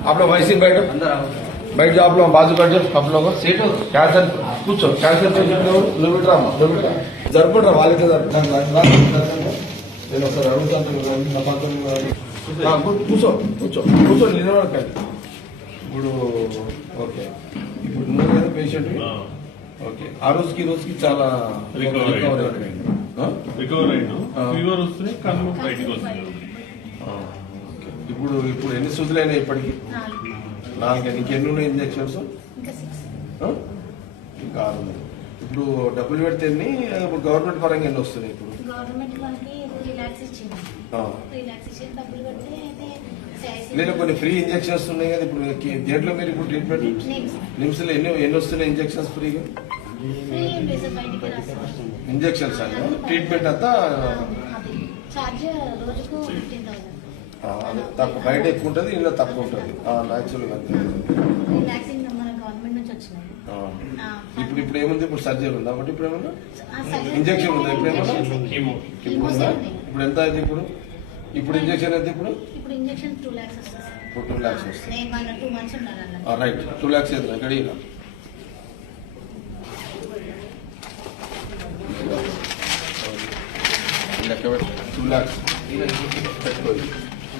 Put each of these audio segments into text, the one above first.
आप लोग वैसे ही बैठो बैठ जाओ आप लोग बाजू बैठ जाओ आप लोग సీటు క్యాన్సర్ కూర్చో క్యాన్సర్ పేషెంట్ నువ్వు పెట్టరా నువ్వు పెట్టరా జరుపుకుంటారా వాళ్ళకి జరుపుకుంటారా నేను ఒకసారి అడుగుతాను నా పక్కన ఆ, కూ- కూర్చో కూర్చో కూర్చో నిలబడకండి ఇప్పుడు ఓకే ఇప్పుడు నువ్వు కదా పేషెంట్ ఓకే ఆ రోజుకి ఈ రోజుకి చాలా Recover రికవరీ అయ్యింది. అయిపోయింది. ఆ? రికవర్ అయినా ఆ. ఫీవర్ వస్తున్నాయి కళ్ళు బయటికి వస్తున్నాయి ఆ, ఓకే. ఇప్పుడు ఇప్పుడు ఎన్ని సూదులైనా ఇప్పటికి? నాలుగు. ఇంకెన్ని ఉన్నాయి ఇంజక్షన్స్? ఇంకా ఆరు ఉన్నాయి. ఇప్పుడు డబ్బులు పెడితే ఎన్ని? ఇప్పుడు గవర్నమెంట్ పరంగా ఎన్ని వస్తున్నాయి ఇప్పుడు? నేను కొన్ని ఫ్రీ ఇంజక్షన్స్ ఉన్నాయి కదా ఇప్పుడు దేంట్లో మీరు ఇప్పుడు ట్రీట్మెంట్. నిమ్స్లో ఎన్ని ఎన్ని వస్తున్నాయి ఇంజక్షన్స్ ఫ్రీగా? లేదు ఇంజక్షన్స్? అండి ట్రీట్మెంట్ అంతా తక్కువ బయట ఎక్కువ ఉంటుంది ఇంట్లో తక్కువ ఉంటుంది. న్యాచురల్గా అంతే. ఇప్పుడు ఇప్పుడు ఏముంది? ఇప్పుడు సర్జరీ ఉందా? కాబట్టి ఇప్పుడు ఏమన్నా ఇంజెక్షన్ ఉందా? ఇప్పుడు ఏమన్నా కీమో ఇప్పుడు ఉందా? ఇప్పుడు ఎంత అయింది ఇప్పుడు? ఇప్పుడు ఇంజెక్షన్ ఎంత ఇప్పుడు? ఇప్పుడు ఇంజెక్షన్ టూ ల్యాక్స్ వస్తుంది రైట్ టూ ల్యాక్స్ అవుతుంది ఇక్కడ ఇలా లెక్క టూ ల్యాక్స్ పెట్టుకోండి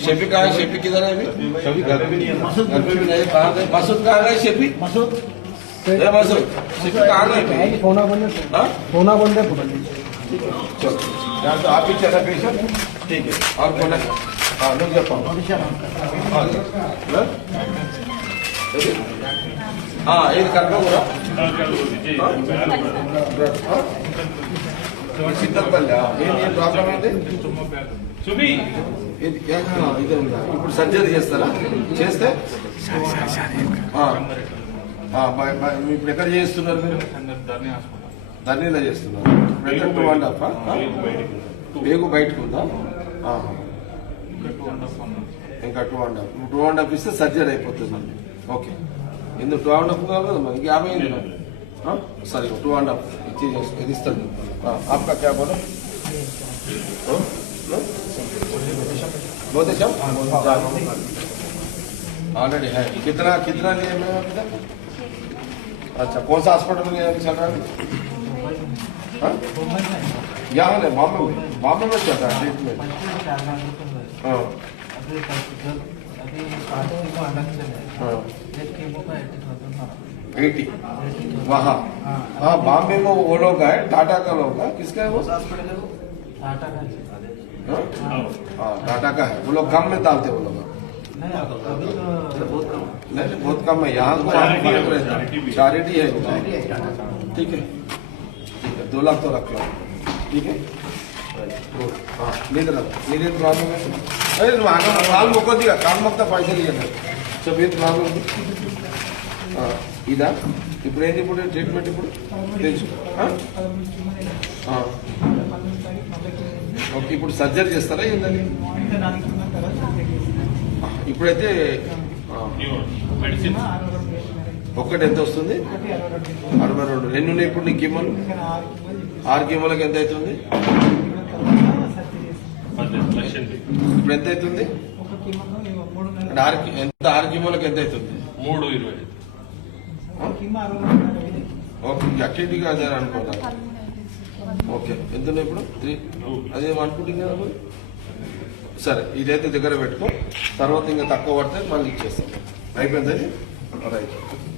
शेफी कहा है शेफी किधर है अभी घर में नहीं है में भी कहाँ गए मसूद कहाँ गए शेफी मसूद मसूद शेफी कहाँ गए सोना बंदे सोना बंदे चलो तो आप ही चला पेशेंट ठीक है और बोला हाँ लोग जब हाँ ये करना पूरा शीतल पल्ले ಏನು ಏನು ಪ್ರಾಬ್ಲಮ್ ಇದೆ ఇదే ఇప్పుడు సర్జరీ చేస్తారా? చేస్తే? ఇప్పుడు ఎక్కడ చేస్తున్నారు మీరు? ధర్నీలో చేస్తున్నారు. ఎక్కడ టూ అండ్ హాఫ్ బేగు బయటకు. ఉందా? ఇంకా two and half two and half ఇస్తే సర్జరీ అయిపోతుంది ఓకే. ఎందుకు టూ అండ్ హాఫ్ కాదు కదా మనకి యాభై సరే టూ అండ్ హాఫ్ ఇచ్చి ఇది ఇస్తాను. ఆప్కా క్యాబ్ बहुत अच्छा ऑलरेडी है कितना कितना लिए मैं अच्छा कौन सा हॉस्पिटल में चल रहा है? हाँ? यहाँ बॉम्बे में बॉम्बे में चल रहा है ट्रीटमेंट हाँ। हाँ। एटी वहाँ। हाँ बॉम्बे में वो लोग है टाटा का लोग है। किसका है वो? हाँ? हाँ टाटा का है वो लोग कम में डालते वो लोग नहीं बहुत कम है यहाँ को वहाँ फर्क रहता है चारिटी है ठीक है ठीक है दो लाख तो रख लो ठीक है हाँ निद्र निद्र प्रॉब्लम है अरे నువ్వు ఆగ కాలు మొక్కొద్దిగా కాలు మొక్తా పైసలు ఇవ్వండి సో ఏం ప్రాబ్లం ఇదా ఇప్పుడు ఏంటి ఇప్పుడు ట్రీట్మెంట్ ఇప్పుడు తెలుసు ఆ? ఆ. ఓకే ఇప్పుడు సర్జరీ చేస్తారా ఏంటని ఇప్పుడైతే ఒక్కటి ఎంత వస్తుంది? అరవై రెండు. ఎన్ని ఉన్నాయి ఇప్పుడు నీ కీమోలు ఆరు కీమోలకు ఎంత అవుతుంది? ఇప్పుడు ఎంత అవుతుంది? అంటే ఆరు ఎంత ఆరు కీమోలకు ఎంత అవుతుంది? మూడు ఇరవై. ఓకే యాక్టివిటీగా అదే అనుకున్నా ఓకే. ఎంత ఉన్నాయి ఇప్పుడు? త్రీ అదే అనుకుంటుంది కదా? సరే ఇదైతే దగ్గర పెట్టుకో. తర్వాత ఇంకా తక్కువ పడితే మళ్ళీ ఇచ్చేస్తాం. అయిపోయింది అది? రైట్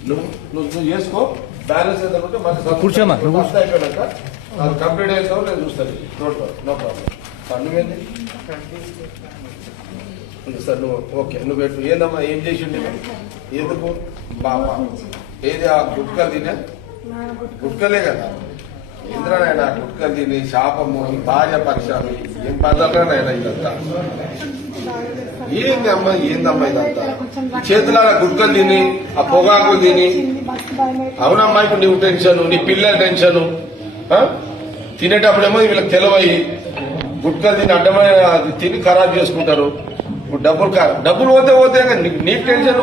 నువ్వు నువ్వు నువ్వు చేసుకో. బ్యాలెన్స్ ఎంత ఉంటే మళ్ళీ కూర్చోమా అయిపోయాక అది కంప్లీట్ అయిన నేను చూస్తాను నోట్ నో ప్రాబ్లం సార్ నువ్వేంది? సార్ నువ్వు ఓకే నువ్వు పెట్టు. ఏందమ్మా ఏం చేసి ఉండే ఎందుకు? బాబా ఏది ఆ గుట్కలు తినే? గుట్కలే కదా. ఇంద్రనాయన గుట్కలు తిని శాపము భార్య పరిశ్రమ ఏం పదాలైనా ఇదంతా? ఏంది అమ్మా ఏందమ్మా ఇదంతా? చేతులారా గుట్క తిని ఆ పొగాకులు తిని? అవునమ్మా ఇప్పుడు నువ్వు టెన్షన్ నీ పిల్లల టెన్షన్ తినేటప్పుడేమో వీళ్ళకి తెలవయి. గుట్కలు తిని అడ్డమైన అది తిని ఖరాబ్ చేసుకుంటారు. ఇప్పుడు డబ్బులు డబ్బులు పోతే పోతే కానీ నీకు- టెన్షన్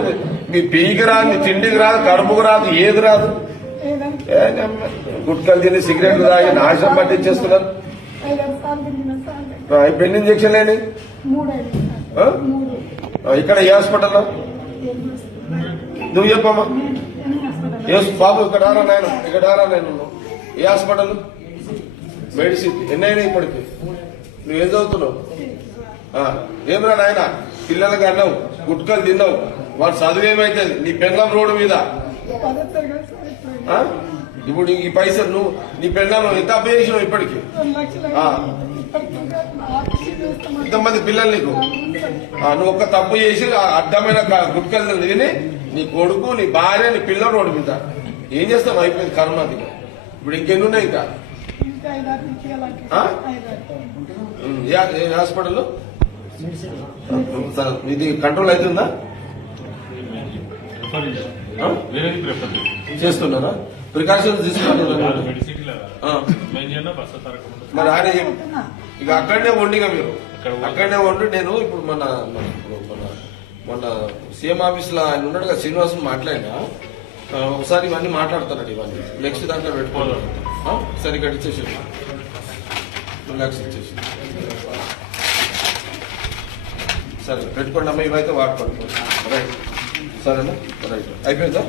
మీ పీకి రాదు నీ తిండికి రాదు కడుపుకు రాదు ఏది రాదు. గుట్కలు తిని సిగరెట్లు తాగి నాశనం పట్టించేస్తున్నారు. ఐదారు ఇప్పుడు ఎన్ని ఇంజక్షన్ లేని ఇక్కడ ఏ హాస్పిటల్లో? నువ్వు చెప్పమ్మా. బాబు ఇక్కడ ఆరా నాయన? ఇక్కడ ఆరా నేను ఏ హాస్పిటల్? మెడిసిన్. ఎన్నైనా ఇప్పటికి? నువ్వేం చదువుతున్నావు? ఆ, ఏమిరా నాయన? పిల్లలకి అన్నావు గుట్కలు తిన్నావు. వాడు చదువు ఏమైతుంది? నీ పెళ్ళం రోడ్డు మీద. ఇప్పుడు ఈ పైసలు నువ్వు నీ పెళ్ళం ఎంత అప్పు చేసినావు ఇప్పటికి ఇంతమంది పిల్లలు నీకు? నువ్వు ఒక్క తప్పు చేసి అడ్డమైన గుట్కలు తిని నీ కొడుకు నీ భార్య నీ పిల్లలు రోడ్డు మీద. ఏం చేస్తావు అయిపోయింది కర్మ ఇది. ఇప్పుడు ఇంకెన్ని ఉన్నాయి ఇంకా హాస్పిటల్ ఇది కంట్రోల్ అవుతుందా? చేస్తున్నారా? ప్రికాషన్స్ తీసుకుంటున్నారా? మరి ఆయన ఇక అక్కడనే వండిగా మీరు. అక్కడనే వండి నేను ఇప్పుడు మన మన మన సీఎం ఆఫీస్లో ఆయన ఉన్నాడు కదా శ్రీనివాస్ మాట్లాడినా? ఒకసారి ఇవన్నీ మాట్లాడతానండి ఇవన్నీ. నెక్స్ట్ దాంట్లో పెట్టుకోవాలి ఆ? సరే ఇక్కడ ఇచ్చేసి టూ ల్యాక్స్ ఇచ్చేసి సరే పెట్టుకోండి అమ్మా ఇవైతే వాడుకోండి. రైట్. సరేనా? రైట్. అయిపోయిందా?